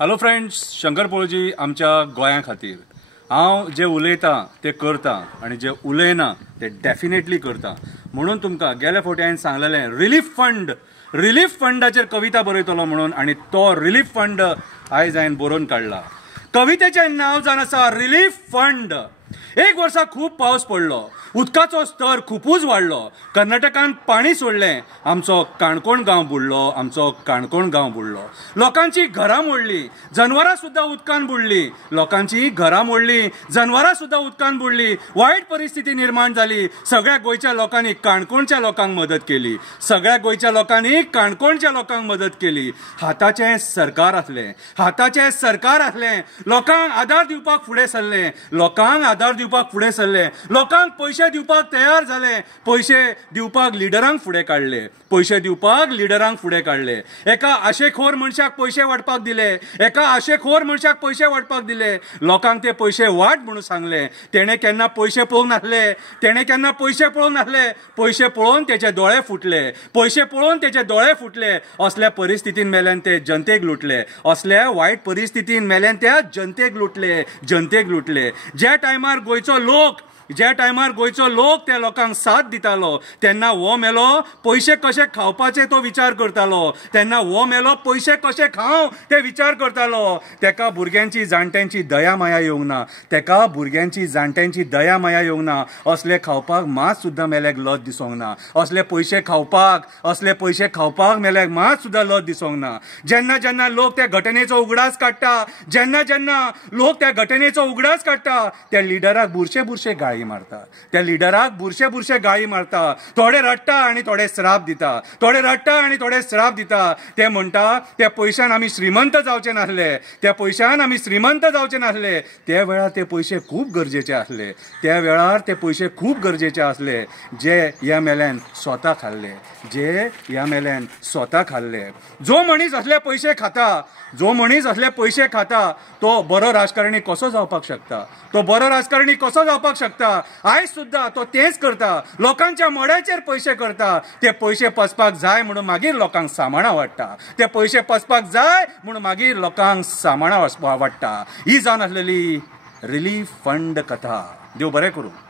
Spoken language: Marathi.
हॅलो फ्रेंड्स, शंकर पळोवची आमच्या गोंया खातीर हांव जे उलयतां ते करतां आनी जे उलयना ते डेफिनेटली करतां. म्हणून तुमकां गेल्या फावटी हांवें सांगलेलें रिलीफ फंडाचेर कविता बरयतलो म्हणून, आनी तो रिलीफ फंड आयज हांवें बरोवन काडला. कवितेचें नांव जावन आसा रिलीफ फंड. एक वर्सा खूब पावस पडलो, उदकाचो स्तर खुपूच वाडलो. कर्नाटकान पाणी सोडलें, आमचो काणकोण गांव बुडलो. लोकांची घरां मोडली, जनवरां सुद्दां उदकान बुडली. वायट परिस्थिती निर्माण जाली. सगळ्या गोंयच्या लोकांनी काणकोणच्या लोकांक मदत केली. हाताचें सरकार आसलें. लोकांक आदार दिवपाक फुडें सरले. लोकांक पैसे दिवपाक तयार झाले. पैसे दिवपाक लिडरांक फुडें काडले. एका आशेखोर मनशाक पैसे वाटपाक दिले. लोकांक ते पैसे वाट म्हणून सांगले. तेणे केन्ना पैसे पळोवंक नासले. पैसे पळोवन तेचे दोळे फुटले. असल्या परिस्थितीन मेल्यान ते जनतेक लुटले. असल्या वायट परिस्थितीन मेल्यान त्या जनतेक लुटले. ज्या टायमार गोंयचो लोक त्या लोकांक साथ दितालो, तेन्ना हो मेलो पैसे कशे खावपाचे तो विचार करतालो. तेका भुरग्यांची जाणट्यांची दया माया येवंक ना. असले खावपाक मात सुद्दां मेल्याक लज दिसोंक ना. असले पैसे खावपाक मेल्याक मात सुद्दां लज दिसोंक ना. जेन्ना लोक त्या घटनेचो उगडास काडटा, त्या लिडराक बुरशे गाळी मारता. थोडे रडटा आनी थोडे श्राप दिता. ते म्हणटा त्या पैशान आमी श्रीमंत जावचे नासले. त्या वेळार ते पैसे खूब गरजेचे आसले. जे ह्या मेल्यान स्वता खाल्ले. जो मनीस असले पैसे खाता तो बरो राजकारणी कसो जावपाक शकता. आयज सुद्दां तो तेच करता. लोकांच्या मोड्याचेर पैसे करता. ते पैसे पसपाक जाय म्हणून मागीर लोकांक सामाना वाडटा. ही जावन आसलेली रिलीफ फंड कथा. देव बरें करूं.